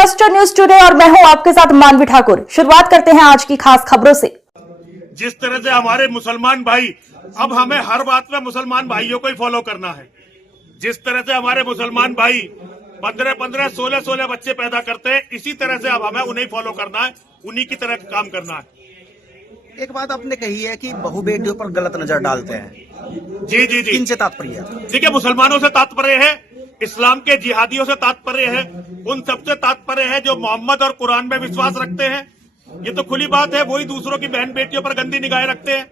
Cluster news today और मैं हूं आपके साथ मानवी ठाकुर। शुरुआत करते हैं आज की खास खबरों से। जिस तरह से हमारे मुसलमान भाई, अब हमें हर बात में मुसलमान भाइयों को ही फॉलो करना है। जिस तरह से हमारे मुसलमान भाई 15-15, 16-16 बच्चे पैदा करते हैं, इसी तरह से अब हमें उन्हें फॉलो करना है, उन्हीं की तरह काम करना है। एक बात आपने कही है कि बहु बेटियों पर गलत नजर डालते हैं। जी जी जी, इनसे तात्पर्य है? देखिए, मुसलमानों से तात्पर्य है, इस्लाम के जिहादियों से तात्पर्य है, उन सबसे तात्पर्य है जो मोहम्मद और कुरान में विश्वास रखते हैं। ये तो खुली बात है, वही दूसरों की बहन बेटियों पर गंदी निगाहें रखते हैं।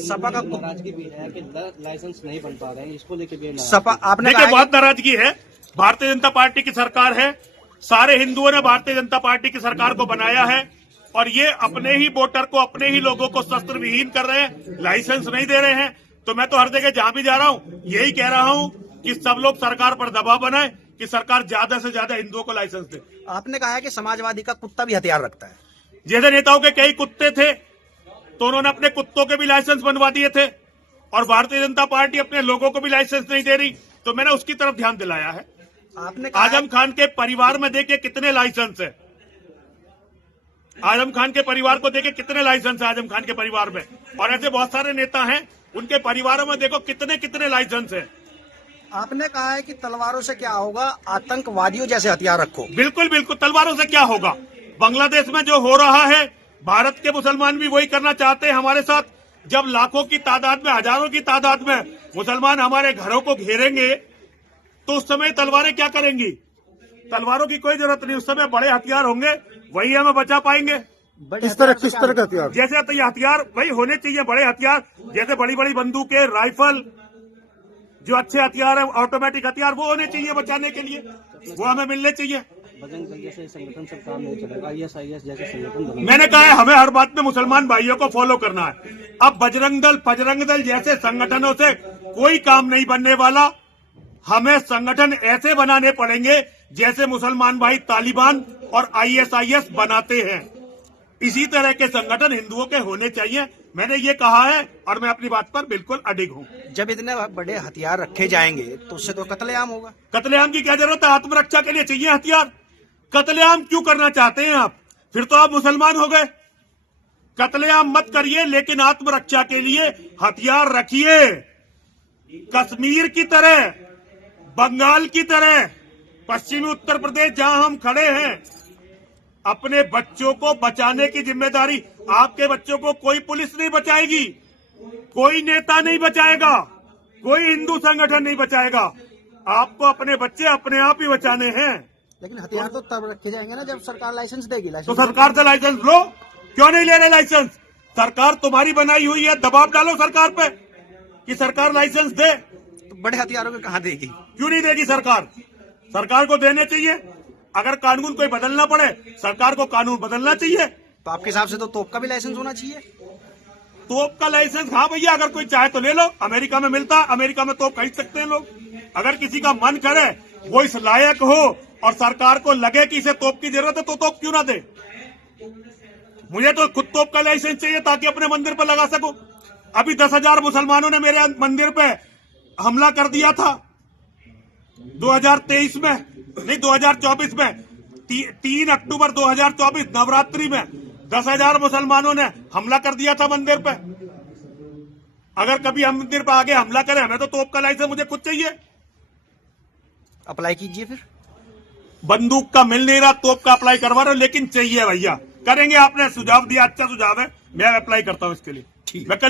सपा का नाराजगी भी है कि लाइसेंस नहीं बन पा रहे हैं, इसको लेके भी सपा आपने देखिए, कहा बहुत नाराजगी है। भारतीय जनता पार्टी की सरकार है, सारे हिंदुओं ने भारतीय जनता पार्टी की सरकार को बनाया है और ये अपने ही वोटर को, अपने ही लोगों को शस्त्र विहीन कर रहे हैं, लाइसेंस नहीं दे रहे हैं। तो मैं तो हर जगह जहां भी जा रहा हूं यही कह रहा हूं कि सब लोग सरकार पर दबाव बनाए कि सरकार ज्यादा से ज्यादा हिंदुओं को लाइसेंस दे। आपने कहा है कि समाजवादी का कुत्ता भी हथियार रखता है। जैसे नेताओं के कई कुत्ते थे तो उन्होंने अपने कुत्तों के भी लाइसेंस बनवा दिए थे और भारतीय जनता पार्टी अपने लोगों को भी लाइसेंस नहीं दे रही, तो मैंने उसकी तरफ ध्यान दिलाया है। आपने आजम खान के परिवार में देखिए कितने लाइसेंस है, आजम खान के परिवार को देखिए कितने लाइसेंस है आजम खान के परिवार में, और ऐसे बहुत सारे नेता हैं उनके परिवारों में देखो कितने कितने लाइसेंस है। आपने कहा है कि तलवारों से क्या होगा, आतंकवादियों जैसे हथियार रखो। बिल्कुल बिल्कुल, तलवारों से क्या होगा। बांग्लादेश में जो हो रहा है, भारत के मुसलमान भी वही करना चाहते हैं हमारे साथ। जब लाखों की तादाद में, हजारों की तादाद में मुसलमान हमारे घरों को घेरेंगे तो उस समय तलवारें क्या करेंगी। तलवारों की कोई जरूरत नहीं, उस समय बड़े हथियार होंगे, वही हमें बचा पाएंगे। किस तरह का हथियार? जैसे तो ये हथियार वही होने चाहिए, बड़े हथियार, जैसे बड़ी बड़ी बंदूकें, राइफल, जो अच्छे हथियार है, ऑटोमेटिक हथियार, वो होने चाहिए बचाने के लिए, वो हमें मिलने चाहिए। बजरंग दल जैसे संगठन से काम नहीं चलेगा, ISIS जैसे संगठन। मैंने कहा है हमें हर बात में मुसलमान भाइयों को फॉलो करना है। अब बजरंग दल जैसे संगठनों से कोई काम नहीं बनने वाला। हमें संगठन ऐसे बनाने पड़ेंगे जैसे मुसलमान भाई तालिबान और ISIS बनाते हैं। इसी तरह के संगठन हिंदुओं के होने चाहिए, मैंने ये कहा है और मैं अपनी बात पर बिल्कुल अडिग हूँ। जब इतने बड़े हथियार रखे जाएंगे तो उससे तो कत्लेआम होगा। कत्लेआम की क्या जरूरत है, आत्मरक्षा के लिए चाहिए हथियार। कत्लेआम क्यों करना चाहते हैं आप, फिर तो आप मुसलमान हो गए। कत्लेआम मत करिए, लेकिन आत्मरक्षा के लिए हथियार रखिए। कश्मीर की तरह, बंगाल की तरह, पश्चिमी उत्तर प्रदेश जहां हम खड़े हैं, अपने बच्चों को बचाने की जिम्मेदारी, आपके बच्चों को कोई पुलिस नहीं बचाएगी, कोई नेता नहीं बचाएगा, कोई हिंदू संगठन नहीं बचाएगा। आपको अपने बच्चे अपने आप ही बचाने हैं। लेकिन हथियार तो तब रखे जाएंगे ना जब सरकार लाइसेंस देगी। तो सरकार से लाइसेंस लो, क्यों नहीं ले रहे लाइसेंस। सरकार तुम्हारी बनाई हुई है, दबाव डालो सरकार पे कि सरकार लाइसेंस दे। तो बड़े हथियारों में कहाँ देगी? क्यों नहीं देगी सरकार, सरकार को देने चाहिए। अगर कानून कोई बदलना पड़े, सरकार को कानून बदलना चाहिए। तो आपके हिसाब से तो तोप का भी लाइसेंस होना चाहिए। तोप का लाइसेंस, हाँ भैया, अगर कोई चाहे तो ले लो, अमेरिका में मिलता, अमेरिका में तोप खरीद सकते हैं लोग। अगर किसी का मन करे, वो इस लायक हो और सरकार को लगे कि इसे तोप की जरूरत है, तो तोप क्यों ना दे। मुझे तो खुद तोप का लाइसेंस चाहिए ताकि अपने मंदिर पर लगा सकूं। अभी 10,000 मुसलमानों ने मेरे मंदिर पे हमला कर दिया था 2023 में, नहीं 2024 में, 3 अक्टूबर 2024 नवरात्रि में 10,000 मुसलमानों ने हमला कर दिया था मंदिर पे। अगर कभी हम मंदिर पे आगे हमला करें, हमें तो तोप का लाइसेंस मुझे खुद चाहिए। अप्लाई कीजिए फिर। बंदूक का मिल नहीं रहा, तोप का अप्लाई करवा रहे हो, लेकिन चाहिए भैया, करेंगे। आपने सुझाव दिया, अच्छा सुझाव है, मैं अप्लाई करता हूं इसके लिए। मैं कल